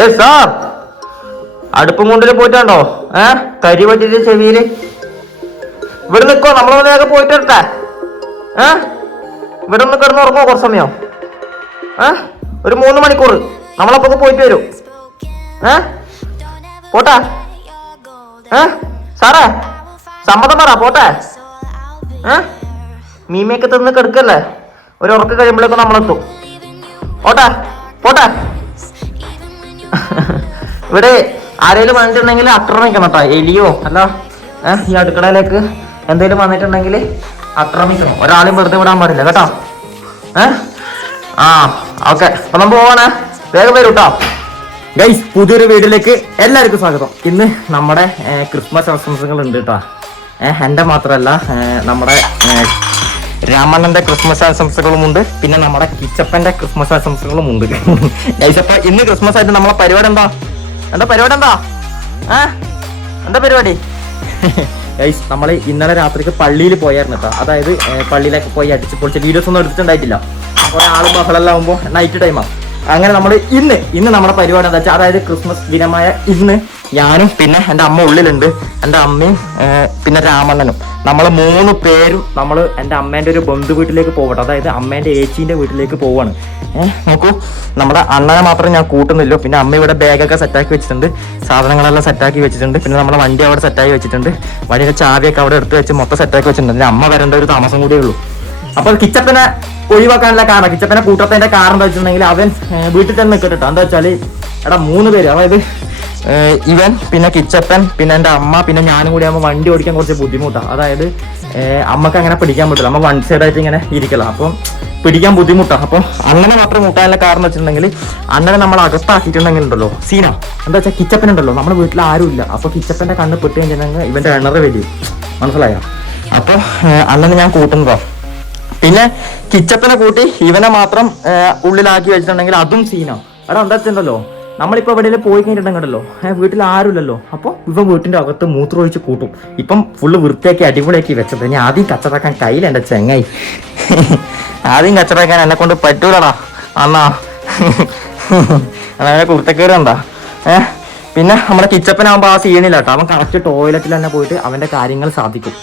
ഏ സാർ അടുപ്പം കൊണ്ടിൽ പോയിട്ടുണ്ടോ? ഏ? കരി പറ്റിട്ട് ചെവിയിൽ. ഇവിടെ നിൽക്കോ നമ്മളെ വേഗ പോയിട്ട് ഏ? ഇവിടെ ഒന്ന് കിടന്ന് ഉറങ്ങോ കുറച്ച് സമയം? ഏ? ഒരു മൂന്ന് മണിക്കൂർ. നമ്മളപ്പോ പോയിട്ട് വരും. ഏ? പോട്ടെ. ഏ? സാറേ സമ്മതം പറ പോട്ടെ. ഏ? മീമയൊക്കെ തിന്ന് കിടക്കല്ലേ? ഒരു ഉറക്കം കഴിയുമ്പോഴേക്കും നമ്മളെത്തും. പോട്ടെ പോട്ടെ. ഇവിടെ ആരെങ്കിലും വന്നിട്ടുണ്ടെങ്കിൽ ആക്രമിക്കണം കേട്ടോ എലിയോ അല്ല ഈ അടുക്കളയിലേക്ക് എന്തെങ്കിലും വന്നിട്ടുണ്ടെങ്കിൽ ആക്രമിക്കണം ഒരാളെയും വെറുതെ വിടാൻ പാടില്ല കേട്ടോ. ആ ഓക്കെ. അപ്പൊ നമ്മൾ പോവാണ്. വേഗം വരൂ കേട്ടോ ഗൈസ് പുതിയൊരു വീഡിയോയിലേക്ക് എല്ലാവർക്കും സ്വാഗതം. ഇന്ന് നമ്മുടെ ക്രിസ്മസ് ആശംസകൾ ഉണ്ട് കേട്ടോ എന്റെ മാത്രമല്ല നമ്മുടെ രാമണ്ണന്റെ ക്രിസ്മസ് ആശംസകളും ഉണ്ട്. പിന്നെ നമ്മുടെ കിച്ചപ്പന്റെ ക്രിസ്മസ് ആശംസകളും ഉണ്ട്. ഗൈസപ്പ ഇന്ന് ക്രിസ്മസ് ആയിട്ട് നമ്മളെ പരിപാടി എന്താ? എന്താ പരിപാടി എന്താ? ഏ എന്താ പരിപാടി? ഗൈസ് നമ്മൾ ഇന്നലെ രാത്രിക്ക് പള്ളിയിൽ പോയായിരുന്നു കേട്ടോ. അതായത് പള്ളിയിലൊക്കെ പോയി അടിച്ച് പൊളിച്ച് വീഡിയോസ് ഒന്നും എടുത്തിട്ടുണ്ടായിട്ടില്ല. കുറെ ആളും ബഹളെല്ലാം ആകുമ്പോൾ നൈറ്റ് ടൈമാണ് അങ്ങനെ നമ്മൾ ഇന്ന് ഇന്ന് നമ്മുടെ പരിപാടി എന്താ വെച്ചാൽ അതായത് ക്രിസ്മസ് ദിനമായ ഇന്ന് ഞാനും പിന്നെ എന്റെ അമ്മ ഉള്ളിലുണ്ട്. എന്റെ അമ്മയും പിന്നെ രാമണ്ണനും. നമ്മൾ മൂന്ന് പേരും നമ്മൾ എന്റെ അമ്മേന്റെ ഒരു ബന്ധു വീട്ടിലേക്ക് പോകട്ടെ. അതായത് അമ്മേന്റെ ഏച്ചീന്റെ വീട്ടിലേക്ക് പോവാണ്. ഏഹ് നോക്കൂ നമ്മുടെ അണ്ണനെ മാത്രം ഞാൻ കൂട്ടുന്നില്ല. പിന്നെ അമ്മ ഇവിടെ ബാഗൊക്കെ സെറ്റാക്കി വെച്ചിട്ടുണ്ട്. സാധനങ്ങളെല്ലാം സെറ്റാക്കി വെച്ചിട്ടുണ്ട്. പിന്നെ നമ്മുടെ വണ്ടി അവിടെ സെറ്റാക്കി വെച്ചിട്ടുണ്ട്. വണ്ടിയുടെ ചാവിയൊക്കെ അവിടെ എടുത്ത് വെച്ച് മൊത്തം സെറ്റാക്കി വെച്ചിട്ടുണ്ട്. അമ്മ വരേണ്ട ഒരു താമസം കൂടിയേ ഉള്ളൂ. അപ്പോൾ കിച്ചപ്പനെ ഒഴിവാക്കാനുള്ള കാരണം കിച്ചപ്പനെ കൂട്ടത്തിന്റെ കാരണം എന്താ വെച്ചിട്ടുണ്ടെങ്കിൽ അവൻ വീട്ടിൽ തന്നെ നിൽക്കട്ടെ എന്താ വെച്ചാൽ എടാ മൂന്ന് പേര്. അതായത് ഇവൻ പിന്നെ കിച്ചപ്പൻ പിന്നെ എന്റെ അമ്മ പിന്നെ ഞാനും കൂടി ആകുമ്പോൾ വണ്ടി ഓടിക്കാൻ കുറച്ച് ബുദ്ധിമുട്ടാണ് അതായത് അമ്മയ്ക്ക് അങ്ങനെ പിടിക്കാൻ പറ്റില്ല അമ്മ വൺ സൈഡായിട്ട് ഇങ്ങനെ ഇരിക്കല. അപ്പം പിടിക്കാൻ ബുദ്ധിമുട്ടാണ് അപ്പം അങ്ങനെ മാത്രം മുട്ടാനുള്ള കാരണം വെച്ചിട്ടുണ്ടെങ്കിൽ അണ്ണനെ നമ്മൾ അകത്താക്കിയിട്ടുണ്ടെങ്കിൽ ഉണ്ടല്ലോ സീന. എന്താ വെച്ചാൽ കിച്ചപ്പൻ ഉണ്ടല്ലോ നമ്മുടെ വീട്ടിൽ ആരും ഇല്ല അപ്പോൾ കിച്ചപ്പന്റെ കണ്ണ് പെട്ട് കഴിഞ്ഞിട്ടുണ്ടെങ്കിൽ ഇവന്റെ എണ്ണറ് വലിയ. മനസ്സിലായോ? അപ്പോൾ അണ്ണനെ ഞാൻ കൂട്ടുന്നതാ. പിന്നെ കിച്ചപ്പനെ കൂട്ടി ഇവനെ മാത്രം ഉള്ളിലാക്കി വെച്ചിട്ടുണ്ടെങ്കിൽ അതും സീനാ. എടാ എന്താ വെച്ചിട്ടുണ്ടല്ലോ? നമ്മളിപ്പോ എവിടെയെങ്കിലും പോയി കഴിഞ്ഞിട്ടുണ്ടെങ്കിലോ വീട്ടിൽ ആരുമില്ലല്ലോ? അപ്പോൾ ഇവൻ വീട്ടിന്റെ അകത്ത് മൂത്രമൊഴിച്ച് കൂട്ടും. ഇപ്പം ഫുള്ള് വൃത്തിയാക്കി അടിപൊളിയാക്കി വെച്ചത്. ഇനി ആദ്യം കച്ചറാക്കാൻ കയ്യിൽ ചെങ്ങായി. ആദ്യം കച്ചറാക്കാൻ എന്നെ കൊണ്ട് പറ്റൂലടാ. അന്നാ അതെ കുർത്തക്കേടുണ്ടാ ഏഹ് പിന്നെ നമ്മുടെ കിച്ചപ്പനാകുമ്പോൾ ആ സീനില്ല കേട്ടോ. അവൻ കറക്റ്റ് ടോയ്ലറ്റിൽ തന്നെ പോയിട്ട് അവന്റെ കാര്യങ്ങൾ സാധിക്കും.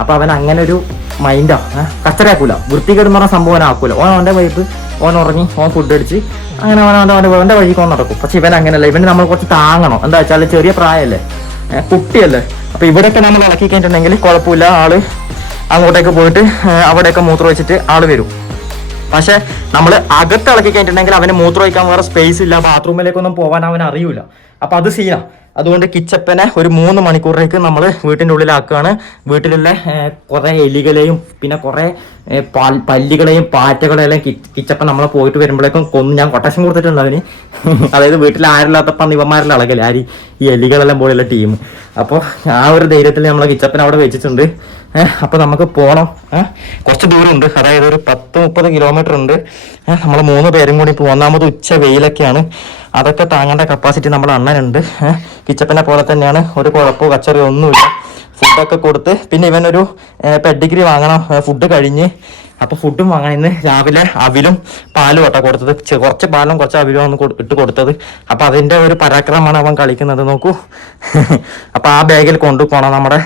അപ്പൊ അവൻ അങ്ങനെ ഒരു മൈൻഡാ കച്ചറയാക്കൂല. വൃത്തികേടുന്ന പറഞ്ഞ സംഭവം ആക്കൂല. ഓൻ അവന്റെ വൈപ്പ് ഓൻ ഉറങ്ങി ഓൻ ഫുഡ് അടിച്ച് അങ്ങനെ അവൻ അവന്റെ അവന്റെ വഴിക്ക് ഓൻ നടക്കും. പക്ഷെ ഇവൻ അങ്ങനെയല്ല ഇവന് നമ്മൾ കുറച്ച് താങ്ങണം. എന്താ വെച്ചാൽ ചെറിയ പ്രായമല്ലേ കുട്ടിയല്ലേ? അപ്പൊ ഇവിടെയൊക്കെ നമ്മൾ ഇളക്കി കഴിഞ്ഞിട്ടുണ്ടെങ്കിൽ കുഴപ്പമില്ല. ആൾ അങ്ങോട്ടേക്ക് പോയിട്ട് അവിടെയൊക്കെ മൂത്രം വെച്ചിട്ട് ആൾ വരും. പക്ഷെ നമ്മൾ അകത്ത് ഇളക്കി കഴിഞ്ഞിട്ടുണ്ടെങ്കിൽ അവന് മൂത്രം വയ്ക്കാൻ വേറെ സ്പേസ് ഇല്ല. ബാത്റൂമിലേക്കൊന്നും പോകാൻ അവൻ അറിയൂല. അപ്പൊ അത് സീനാ അതുകൊണ്ട് കിച്ചപ്പനെ ഒരു മൂന്ന് മണിക്കൂറിലേക്ക് നമ്മൾ വീട്ടിന്റെ ഉള്ളിലാക്കുകയാണ്. വീട്ടിലുള്ള കുറേ എലികളെയും പിന്നെ കുറേ പല്ലികളെയും പാറ്റകളെല്ലാം കിച്ചപ്പൻ നമ്മളെ പോയിട്ട് വരുമ്പോഴേക്കും കൊന്ന് ഞാൻ കൊട്ടേഷൻ കൊടുത്തിട്ടുണ്ട് അവന്. അതായത് വീട്ടിൽ ആരില്ലാത്തപ്പം ഇവന്മാരിൽ ആര് ഈ എലികളെല്ലാം പോലെയുള്ള ടീം അപ്പോൾ ആ ഒരു ധൈര്യത്തിൽ നമ്മളെ കിച്ചപ്പൻ അവിടെ വെച്ചിട്ടുണ്ട്. ഏഹ് അപ്പൊ നമുക്ക് പോകണം കുറച്ച് ദൂരമുണ്ട്. അതായത് ഒരു പത്ത് മുപ്പത് കിലോമീറ്റർ ഉണ്ട്. നമ്മൾ മൂന്ന് പേരും കൂടി ഇപ്പോൾ ഒന്നാമത് ഉച്ച വെയിലൊക്കെയാണ്. അതൊക്കെ താങ്ങേണ്ട കപ്പാസിറ്റി നമ്മുടെ അണ്ണനുണ്ട്. കിച്ചപ്പനെ പോലെ തന്നെയാണ്. ഒരു കുഴപ്പമോ കച്ചറിയോ ഒന്നുമില്ല. ഫുഡൊക്കെ കൊടുത്ത് പിന്നെ ഇവനൊരു പെഡിഗ്രി വാങ്ങണം ഫുഡ് കഴിഞ്ഞ്. അപ്പോൾ ഫുഡും വാങ്ങാൻ ഇന്ന് രാവിലെ അവിലും പാലും ഒട്ട കൊടുത്തത്. കുറച്ച് പാലും കുറച്ച് അവിലും ആണ് ഇട്ട് കൊടുത്തത്. അപ്പോൾ അതിന്റെ ഒരു പരാക്രമമാണ് അവൻ കളിക്കുന്നത്. നോക്കൂ. അപ്പോൾ ആ ബാഗിൽ കൊണ്ടുപോകണം നമ്മുടെ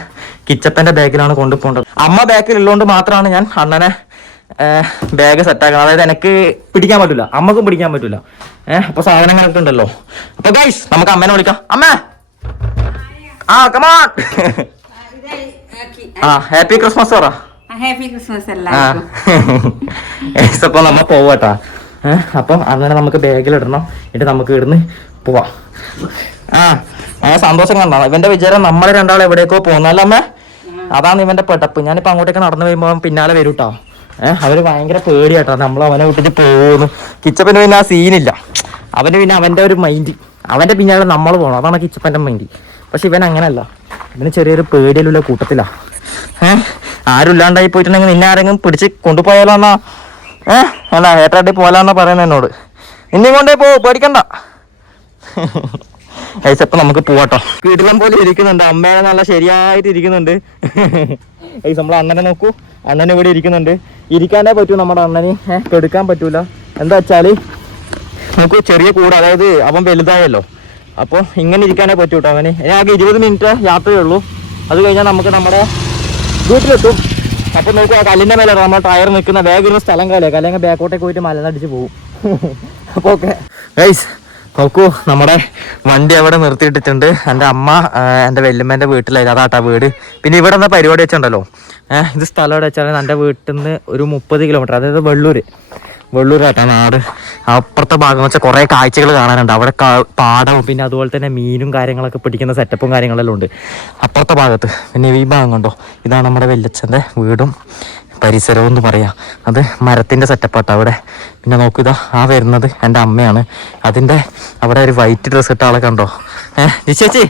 കിച്ചപ്പന്റെ ബാഗിലാണ് കൊണ്ടുപോകേണ്ടത്. അമ്മ ബാഗിൽ ഉള്ളതുകൊണ്ട് മാത്രമാണ് ഞാൻ അണ്ണനെ ബാഗ് സെറ്റാക്കണം അതായത് എനിക്ക് പിടിക്കാൻ പറ്റില്ല അമ്മക്കും പിടിക്കാൻ പറ്റില്ല ഏഹ് അപ്പൊ സാധനങ്ങളൊക്കെ ഉണ്ടല്ലോ. അപ്പൊ ഗൈസ് നമുക്ക് അമ്മേനെ വിളിക്കാം. അമ്മ! ആ കമാൺ ആ ഹാപ്പി ക്രിസ്മസ് പറ ഹാപ്പി ക്രിസ്മസ് അപ്പൊ നമ്മ പോവട്ടാ ഏഹ് അപ്പം അങ്ങനെ നമുക്ക് ബാഗിൽ ബാഗിലിടണം എന്നിട്ട് നമുക്ക് ഇവിടുന്ന് പോവാം. ആ അങ്ങനെ സന്തോഷം കണ്ടോ ഇവന്റെ വിചാരം നമ്മളെ രണ്ടാൾ എവിടേക്കോ പോകുന്നല്ല അമ്മ? അതാണ് ഇവന്റെ പെട്ടപ്പ്. ഞാനിപ്പോ അങ്ങോട്ടേക്ക് നടന്നു വരുമ്പോ പിന്നാലെ വരും കേട്ടോ ഏഹ് അവർ ഭയങ്കര പേടിയാട്ടോ. നമ്മൾ അവനെ വിട്ടിട്ട് പോകുന്നു. കിച്ചപ്പന് പിന്നെ ആ സീനില്ല അവന് പിന്നെ അവന്റെ ഒരു മൈൻഡ് അവന്റെ പിന്നാലെ നമ്മൾ പോകണം അതാണ് കിച്ചപ്പന്റെ മൈൻഡ് പക്ഷെ ഇവൻ അങ്ങനല്ല. ഇവന് ചെറിയൊരു പേടിയിലുള്ള കൂട്ടത്തിലാ. ഏഹ് ആരും ഇല്ലാണ്ടായി പോയിട്ടുണ്ടെങ്കിൽ നിന്നെ ആരെങ്കിലും പിടിച്ച് കൊണ്ടുപോയാലോ എന്നാ ഏഹ് അല്ല ഏട്ടാട്ടി പോലാന്നാ പറയുന്നത് എന്നോട്. നിന്നെ കൊണ്ടേ പോ പേടിക്കണ്ട. ഏച്ചപ്പം നമുക്ക് പോവാട്ടോ. വീട്ടിലും പോലെ ഇരിക്കുന്നുണ്ട്. അമ്മേനെ നല്ല ശരിയായിട്ട് ഇരിക്കുന്നുണ്ട്. ഏയ് നമ്മൾ അണ്ണനെ നോക്കൂ. അണ്ണൻ ഇവിടെ ഇരിക്കുന്നുണ്ട്. ഇരിക്കാനേ പറ്റൂ നമ്മുടെ അണ്ണനെ. ഏഹ് കെടുക്കാൻ പറ്റൂല. എന്താ വെച്ചാൽ? നമുക്ക് ചെറിയ കൂട്. അതായത് അവൻ വലുതായല്ലോ. അപ്പോൾ ഇങ്ങനെ ഇരിക്കാനേ പറ്റൂട്ടോ അവന്. ഇനി ആകെ ഇരുപത് മിനിറ്റ് യാത്രയേ ഉള്ളൂ. അത് കഴിഞ്ഞാൽ നമുക്ക് നമ്മുടെ വീട്ടിലെത്തും. അപ്പം നോക്കുക ആ കല്ലിന്റെ മേലെ നമ്മുടെ ടയർ നിൽക്കുന്ന ഒരു സ്ഥലം കാലേ. അല്ലെങ്കിൽ ബാക്കോട്ടേക്ക് പോയിട്ട് മലനടിച്ച് പോകും അപ്പോൾ ഓക്കെ ഗൈസ് നോക്കൂ നമ്മുടെ വണ്ടി അവിടെ നിർത്തിയിട്ടിട്ടുണ്ട്. എന്റെ അമ്മ എന്റെ വല്യമ്മേന്റെ വീട്ടിലായിരുന്നു അതാട്ടാ വീട്. പിന്നെ ഇവിടെ നിന്ന് പരിപാടി വെച്ചുണ്ടല്ലോ? ഇത് സ്ഥലം എവിടെ വെച്ചാൽ എന്റെ വീട്ടിൽ നിന്ന് ഒരു മുപ്പത് കിലോമീറ്റർ അതായത് വെള്ളൂര്. വെള്ളൂരാട്ടാ നാട് അപ്പുറത്തെ ഭാഗം വെച്ചാൽ കുറേ കാഴ്ചകൾ കാണാനുണ്ട്. അവിടെ പാടവും പിന്നെ അതുപോലെ തന്നെ മീനും കാര്യങ്ങളൊക്കെ പിടിക്കുന്ന സെറ്റപ്പും കാര്യങ്ങളെല്ലാം ഉണ്ട്. അപ്പുറത്തെ ഭാഗത്ത് പിന്നെ ഈ ഭാഗം കണ്ടോ? ഇതാണ് നമ്മുടെ വെല്ലച്ചന്റെ വീടും പരിസരവും എന്ന് പറയാം. അത് മരത്തിന്റെ സെറ്റപ്പാട്ടോ അവിടെ. പിന്നെ നോക്കുക ആ വരുന്നത് എന്റെ അമ്മയാണ്. അതിന്റെ അവിടെ ഒരു വൈറ്റ് ഡ്രസ്സ് ഇട്ട ആളെ കണ്ടോ? ഏഹ് ജിച്ചേച്ചി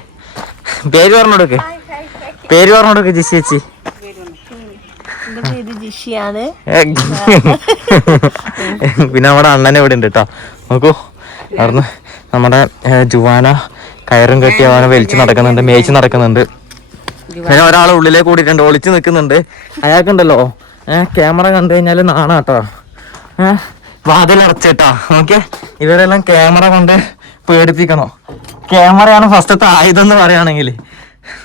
പേര് പറഞ്ഞു കൊടുക്ക് പേര് പറഞ്ഞു കൊടുക്ക് ജിച്ചേച്ചി എന്റെ പേര് പിന്നെ നമ്മുടെ അണ്ണൻ ഇവിടെ ഉണ്ട് കേട്ടോ നോക്കൂ. അവിടുന്ന് നമ്മുടെ ജുവാന കയറും കെട്ടി അവനെ വലിച്ചു നടക്കുന്നുണ്ട് മേയിച്ച് നടക്കുന്നുണ്ട്. പിന്നെ ഒരാൾ ഉള്ളിലേക്ക് കൂടിയിട്ടുണ്ട് ഒളിച്ചു നിൽക്കുന്നുണ്ട്. അയാൾക്കുണ്ടല്ലോ. ഏഹ് ക്യാമറ കണ്ടു കഴിഞ്ഞാൽ നാണാട്ടോ ഏഹ് വാതിലടച്ചേട്ടാ. ഓക്കെ ഇവരെല്ലാം ക്യാമറ കൊണ്ട് പേടിപ്പിക്കണോ? ക്യാമറയാണ് ഫസ്റ്റത്തെ ആയുധം എന്ന് പറയുകയാണെങ്കിൽ.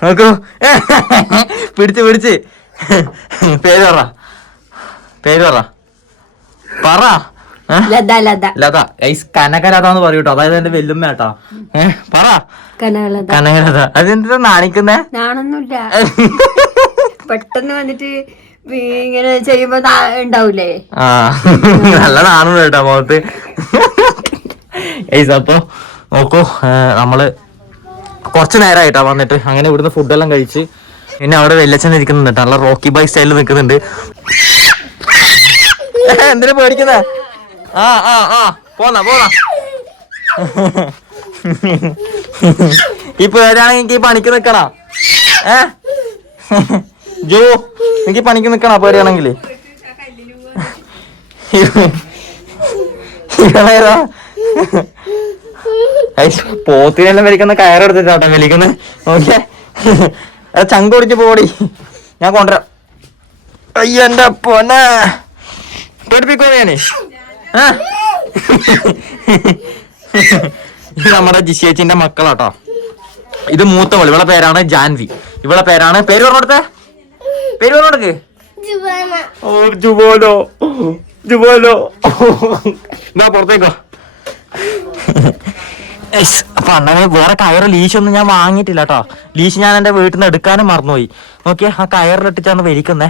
നോക്കൂ. പിടിച്ച് പിടിച്ച്. പേര് പറ. പേര് പറ. പറ? ലത ലത. ലത. ഐസ് കനകലത എന്ന് പറയൂട്ടോ അതായത് എന്റെ വെല്ലുമ്മ കേട്ടോ. പറ. കനകലത കനകലത അതെന്താ നാണിക്കുന്നേ? നാണൊന്നുമില്ല പെട്ടെന്ന് വന്നിട്ട് ഇങ്ങനെ ചെയ്യുമ്പോ ഉണ്ടാവൂലേ? ആ നല്ല നാണുണ്ട് കേട്ടോ മുഖത്ത്. ഐസ് അപ്പൊ നോക്കൂ നമ്മൾ കുറച്ച് നേരമായിട്ടാ വന്നിട്ട്. അങ്ങനെ ഇവിടുന്ന് ഫുഡെല്ലാം കഴിച്ച്. പിന്നെ അവിടെ വെല്ലച്ചൻ ഇരിക്കുന്നുണ്ട് നല്ല റോക്കി ബൈ സ്റ്റൈലിൽ നിൽക്കുന്നുണ്ട്. എന്തിനാ പേടിക്കുന്നേ? ആ ആ ആ. പോന്ന പോന്ന. ഈ പേടിയാണെങ്കിൽ ഈ പണിക്ക് നിക്കണ. ഏ? ജോ എനിക്ക് പണിക്ക് നിക്കണ പേടിയാണെങ്കിൽ. പോത്തിനെല്ലാം വലിക്കുന്ന കയറെടുത്തിട്ടാട്ടോ വലിക്കുന്ന. ഓക്കെ അത് ചങ്ക് പിടിച്ച് പോടി. ഞാൻ കൊണ്ടുവരാം. അയ്യ എന്റെ പൊന്നെ. പേടിപ്പിക്കോ ഞാൻ. നമ്മുടെ ജിഷേച്ചിന്റെ മക്കളാട്ടോ. ഇത് മൂത്തവൾ ഇവളെ പേരാണ് ജാൻവി. ഇവളെ പേരാണ് പേര് പറഞ്ഞു പേര് പറഞ്ഞു കൊടുക്ക് ഓ ജുബോലോ ജുബോലോ എന്നാ പുറത്തേക്കോ. വേറെ കയറ് ലീശൊന്നും ഞാൻ വാങ്ങിയിട്ടില്ല കേട്ടോ ലീശ് ഞാൻ എന്റെ വീട്ടിൽ നിന്ന് എടുക്കാനും മറന്നുപോയി. നോക്കിയേ ആ കയറിലിട്ടിട്ടാണ് വലിക്കുന്നേ.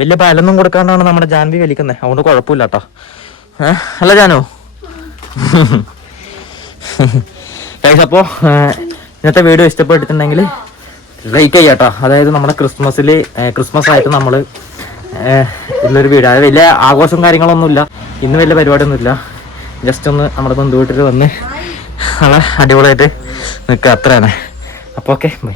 വലിയ ബലൊന്നും കൊടുക്കാണ്ടാണ് നമ്മുടെ ജാൻവി വലിക്കുന്നത് അതുകൊണ്ട് കുഴപ്പമില്ല കേട്ടോ അല്ല ജാനു. അപ്പോ ഇന്നത്തെ വീഡിയോ ഇഷ്ടപ്പെട്ടിട്ടുണ്ടെങ്കിൽ ലൈക്ക് ചെയ്യാം കേട്ടോ അതായത് നമ്മുടെ ക്രിസ്മസിൽ ക്രിസ്മസ് ആയിട്ട് നമ്മൾ ഇന്നൊരു വീഡിയോ. അതായത് വലിയ ആഘോഷം കാര്യങ്ങളൊന്നുമില്ല. ഇന്ന് വലിയ പരിപാടിയൊന്നുമില്ല. ജസ്റ്റ് ഒന്ന് നമ്മുടെ ബന്ധു വീട്ടിൽ വന്ന് നല്ല അടിപൊളിയായിട്ട് നിൽക്കുക. അത്രയാണ് അപ്പോൾ ഓക്കെ ബൈ.